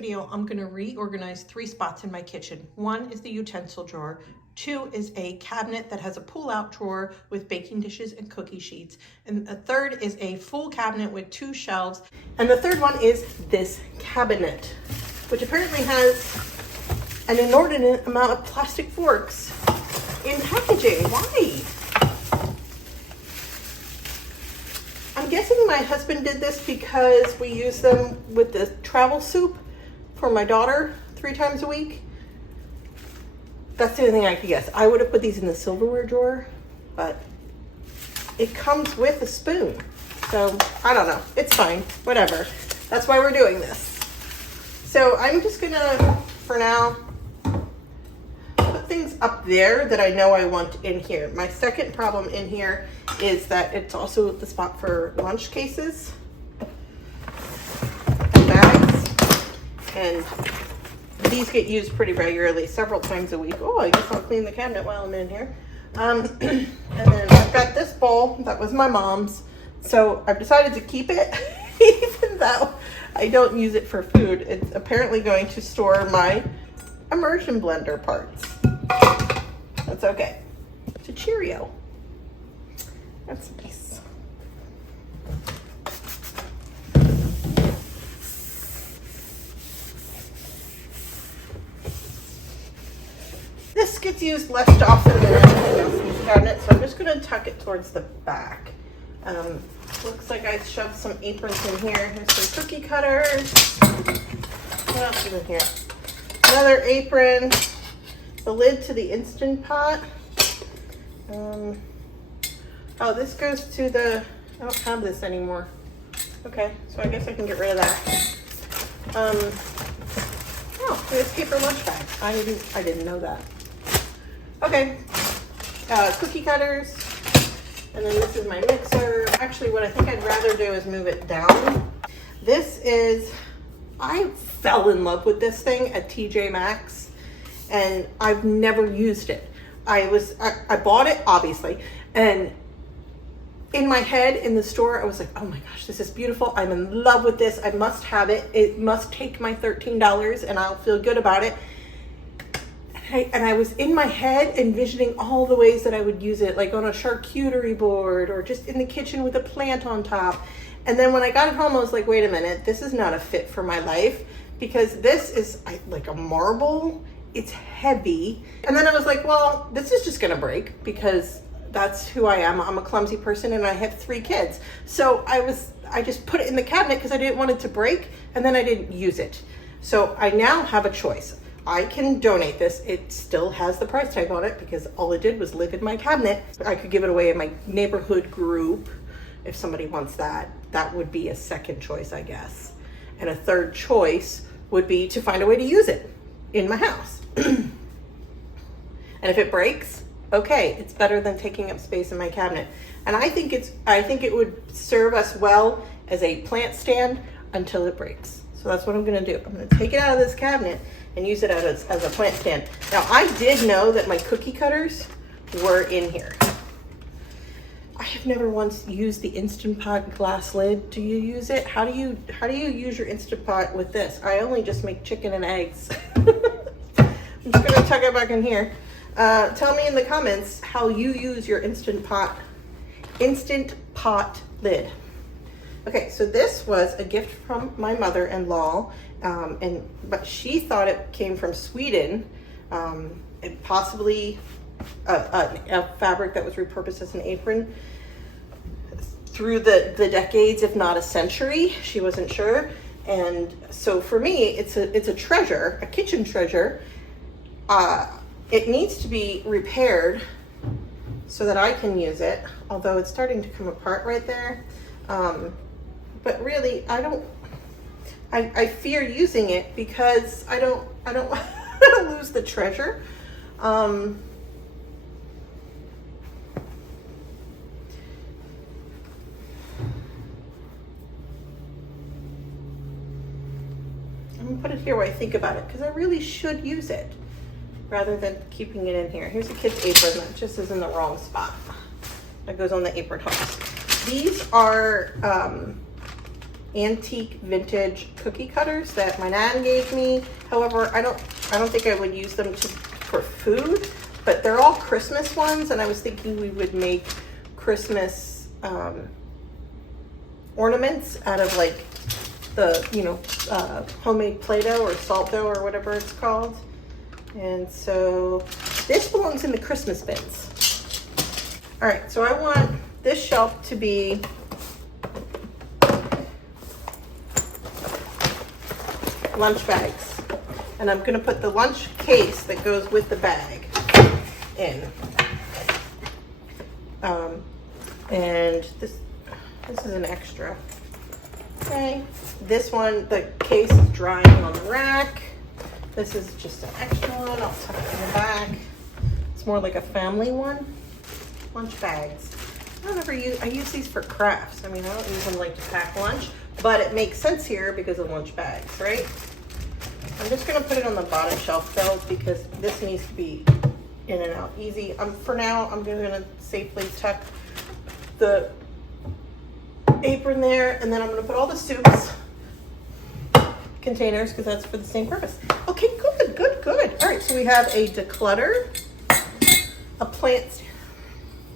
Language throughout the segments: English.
video, I'm gonna reorganize 3 spots in my kitchen. 1 is the utensil drawer. 2 is a cabinet that has a pull-out drawer with baking dishes and cookie sheets. And the 3rd is a full cabinet with 2 shelves. And the 3rd one is this cabinet, which apparently has an inordinate amount of plastic forks in packaging. Why? I'm guessing my husband did this because we use them with the travel soup for my daughter 3 times a week. That's the only thing I could guess. I would have put these in the silverware drawer, but it comes with a spoon. So I don't know, it's fine, whatever. That's why we're doing this. So I'm just gonna, for now, put things up there that I know I want in here. My second problem in here is that it's also the spot for lunch cases and bags, and these get used pretty regularly, several times a week. Oh, I guess I'll clean the cabinet while I'm in here. And then I've got this bowl that was my mom's, so I've decided to keep it even though I don't use it for food. It's apparently going to store my immersion blender parts. That's okay. It's a Cheerio. That's nice. This gets used less often than anything else in the cabinet, so I'm just going to tuck it towards the back. Looks like I shoved some aprons in here. Here's some cookie cutters. What else is in here? Another apron. The lid to the Instant Pot. Oh, this goes to the, I don't have this anymore. Okay, so I guess I can get rid of that. Oh, there's paper lunch bag. I didn't know that. Okay, cookie cutters, and then this is my mixer. Actually, what I think I'd rather do is move it down. This is, I fell in love with this thing at TJ Maxx, and I've never used it. I bought it, obviously, and in my head in the store, I was like, oh my gosh, this is beautiful. I'm in love with this. I must have it. It must take my $13 and I'll feel good about it. And I was in my head envisioning all the ways that I would use it, like on a charcuterie board or just in the kitchen with a plant on top. And then when I got it home, I was like, wait a minute, this is not a fit for my life, because this is like a marble. It's heavy. And then I was like, well, this is just gonna break because that's who I am. I'm a clumsy person and I have 3 kids. So I just put it in the cabinet because I didn't want it to break, and then I didn't use it. So I now have a choice. I can donate this. It still has the price tag on it because all it did was live in my cabinet. I could give it away in my neighborhood group if somebody wants that. That would be a second choice, I guess. And a third choice would be to find a way to use it in my house. And if it breaks, okay, it's better than taking up space in my cabinet. And I think it would serve us well as a plant stand until it breaks. So that's what I'm gonna do. I'm gonna take it out of this cabinet and use it as a plant stand. Now, I did know that my cookie cutters were in here. I have never once used the Instant Pot glass lid. Do you use it? How do you use your Instant Pot with this? I only just make chicken and eggs. I'm just gonna tuck it back in here. Tell me in the comments how you use your Instant Pot lid. Okay, so this was a gift from my mother-in-law, but she thought it came from Sweden, and possibly a fabric that was repurposed as an apron through the decades, if not a century. She wasn't sure, and so for me, it's a treasure, a kitchen treasure. It needs to be repaired so that I can use it, although it's starting to come apart right there. But really, I fear using it because I don't want to lose the treasure. I'm gonna put it here where I think about it, because I really should use it rather than keeping it in here. Here's a kid's apron that just is in the wrong spot. That goes on the apron hooks. These are antique vintage cookie cutters that my nan gave me. However, I don't think I would use them for food, but they're all Christmas ones, and I was thinking we would make Christmas ornaments out of like the, you know, homemade Play-Doh or salt dough or whatever it's called. And so this belongs in the Christmas bins. All right, so I want this shelf to be lunch bags. And I'm gonna put the lunch case that goes with the bag in. And this is an extra. Okay, this one, the case is drying on the rack. This is just an extra one. I'll tuck it in the back. It's more like a family one. Lunch bags. I use these for crafts. I mean, I don't use them like to pack lunch, but it makes sense here because of lunch bags, right? I'm just gonna put it on the bottom shelf though, because this needs to be in and out easy. For now, I'm gonna safely tuck the apron there, and then I'm gonna put all the soups containers, because that's for the same purpose. Okay, good. All right, so we have a declutter, a plant.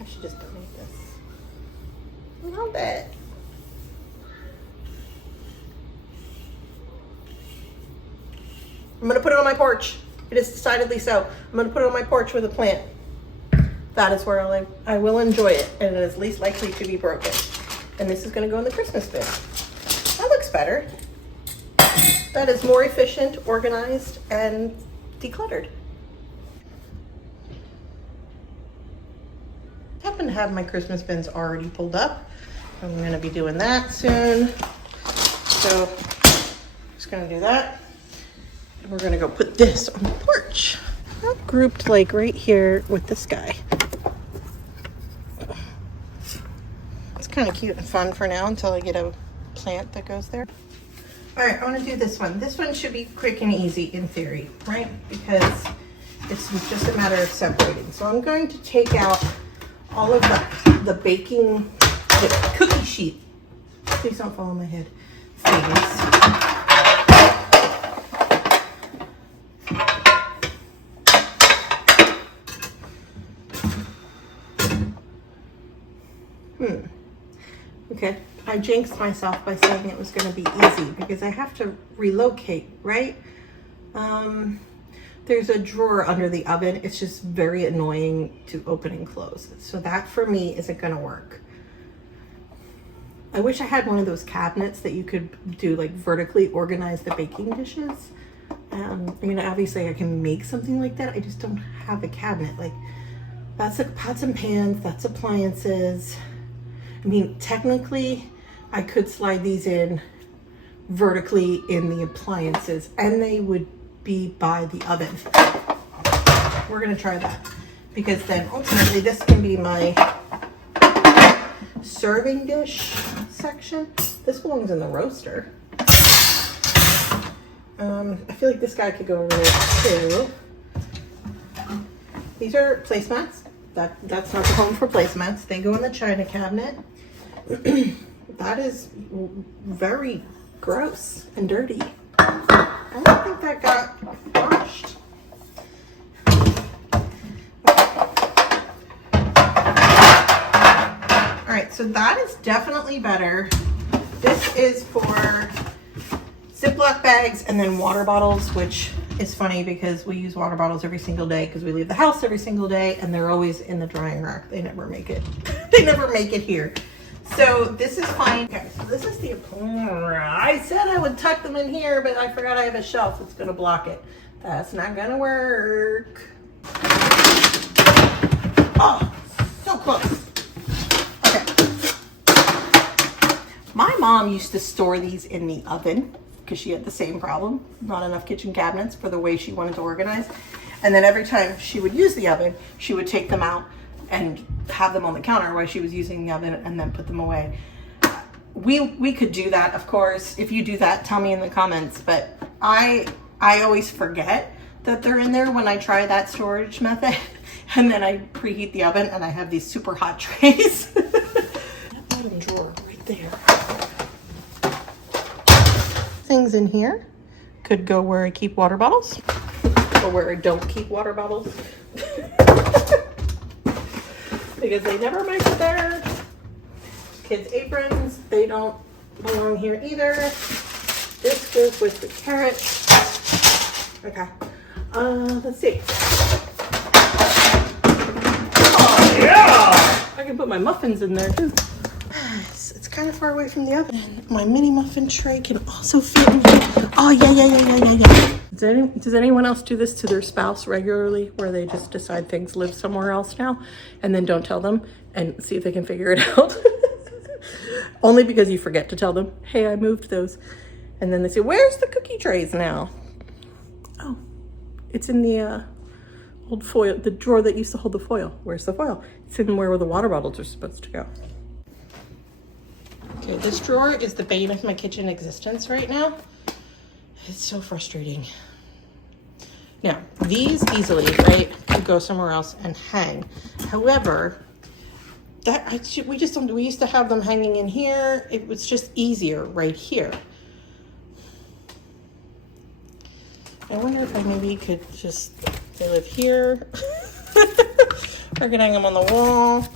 I should just donate this. I love it. I'm gonna put it on my porch. It is decidedly so. I'm gonna put it on my porch with a plant. That is where I will enjoy it, and it is least likely to be broken. And this is gonna go in the Christmas bin. That looks better. That is more efficient, organized, and decluttered. I happen to have my Christmas bins already pulled up. I'm gonna be doing that soon. So, just gonna do that. And we're gonna go put this on the porch. I'm grouped like right here with this guy. It's kind of cute and fun for now until I get a plant that goes there. All right, I want to do this one. This one should be quick and easy in theory, right? Because it's just a matter of separating. So I'm going to take out all of the baking, the cookie sheet. Please don't fall on my head. Okay, I jinxed myself by saying it was going to be easy because I have to relocate, right? There's a drawer under the oven. It's just very annoying to open and close. So that for me isn't going to work. I wish I had one of those cabinets that you could do like vertically organize the baking dishes. I mean, obviously I can make something like that. I just don't have a cabinet. Like that's like pots and pans, that's appliances. I mean, technically, I could slide these in vertically in the appliances and they would be by the oven. We're gonna try that because then ultimately this can be my serving dish section. This belongs in the roaster. I feel like this guy could go over there too. These are placemats. That's not the home for placemats. They go in the china cabinet. That is very gross and dirty. I don't think that got washed. All right, so that is definitely better. This is for Ziploc bags and then water bottles, which is funny because we use water bottles every single day because we leave the house every single day and they're always in the drying rack. They never make it. They never make it here. So this is fine. Okay, so this is the, I said I would tuck them in here, but I forgot I have a shelf that's gonna block it. That's not gonna work. Oh, so close. Okay. My mom used to store these in the oven because she had the same problem, not enough kitchen cabinets for the way she wanted to organize. And then every time she would use the oven, she would take them out and have them on the counter while she was using the oven and then put them away. We could do that, of course. If you do that, tell me in the comments, but I always forget that they're in there when I try that storage method. And then I preheat the oven and I have these super hot trays. That bottom drawer right there. things in here could go where I keep water bottles or where I don't keep water bottles. Because they never might be there. Kids' aprons, they don't belong here either. This goes with the carrot. Okay, let's see. Oh yeah! I can put my muffins in there too. It's kind of far away from the oven. And my mini muffin tray can also fit in here. Oh yeah. Does anyone else do this to their spouse regularly, where they just decide things live somewhere else now and then don't tell them and see if they can figure it out? Only because you forget to tell them, hey, I moved those. And then they say, where's the cookie trays now? Oh, it's in the old foil, the drawer that used to hold the foil. Where's the foil? It's in where the water bottles are supposed to go. Okay, this drawer is the bane of my kitchen existence right now. It's so frustrating. Now, these easily, right, could go somewhere else and hang. However, we used to have them hanging in here. It was just easier right here. I wonder if I maybe could they live here. I could hang them on the wall.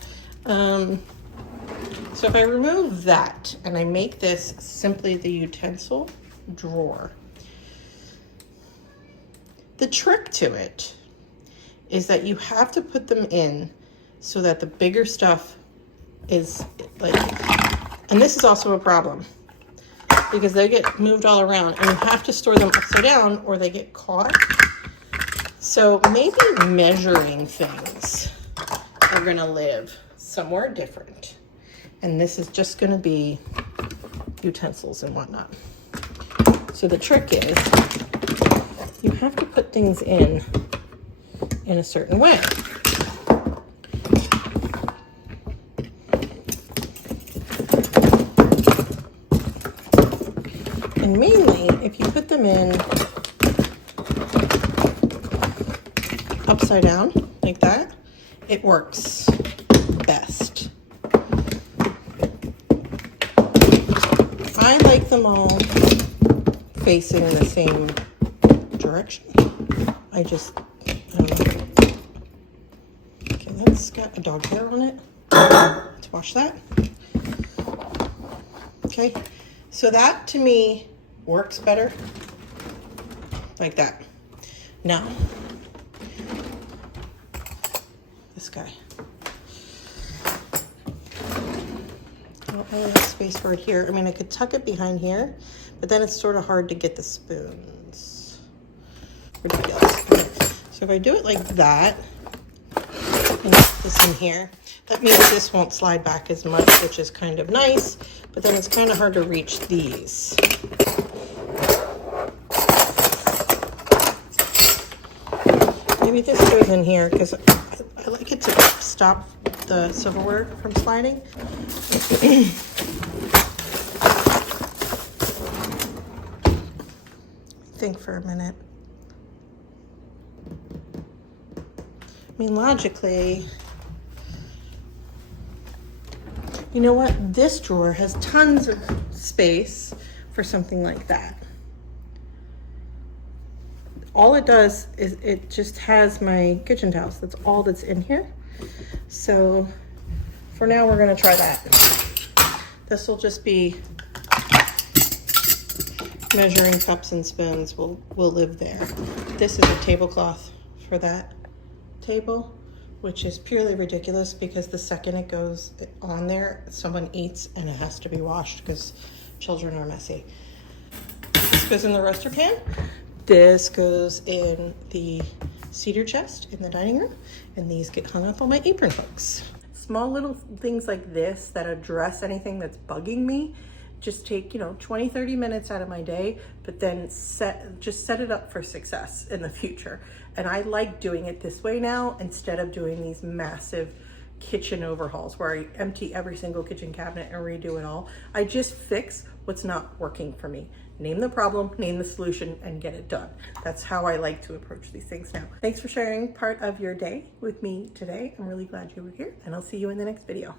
So if I remove that and I make this simply the utensil drawer, the trick to it is that you have to put them in so that the bigger stuff is like, and this is also a problem because they get moved all around and you have to store them upside down or they get caught. So maybe measuring things are gonna live somewhere different. And this is just gonna be utensils and whatnot. So the trick is you have to put things in a certain way. And mainly, if you put them in upside down like that, it works best. I like them all facing the same direction. I don't know. Okay, that's got a dog hair on it. Let's wash that. Okay, so that to me works better like that. Now, this guy. I don't really have space for it here. I mean, I could tuck it behind here, but then it's sort of hard to get the spoons. Ridiculous. Okay. So if I do it like that, and put this in here, that means this won't slide back as much, which is kind of nice, but then it's kind of hard to reach these. Maybe this goes in here because I like it to stop the silverware from sliding. Think for a minute. I mean, logically, you know what? This drawer has tons of space for something like that. All it does is it just has my kitchen towels. That's all that's in here. So for now, we're gonna try that. This will just be measuring cups and spoons will live there. This is a tablecloth for that table, which is purely ridiculous because the second it goes on there, someone eats and it has to be washed because children are messy. This goes in the roaster pan. This goes in the cedar chest in the dining room, and these get hung up on my apron hooks. Small little things like this that address anything that's bugging me just take, 20, 30 minutes out of my day, but then just set it up for success in the future. And I like doing it this way now instead of doing these massive kitchen overhauls where I empty every single kitchen cabinet and redo it all. I just fix what's not working for me. Name the problem, name the solution, and get it done. That's how I like to approach these things now. Thanks for sharing part of your day with me today. I'm really glad you were here, and I'll see you in the next video.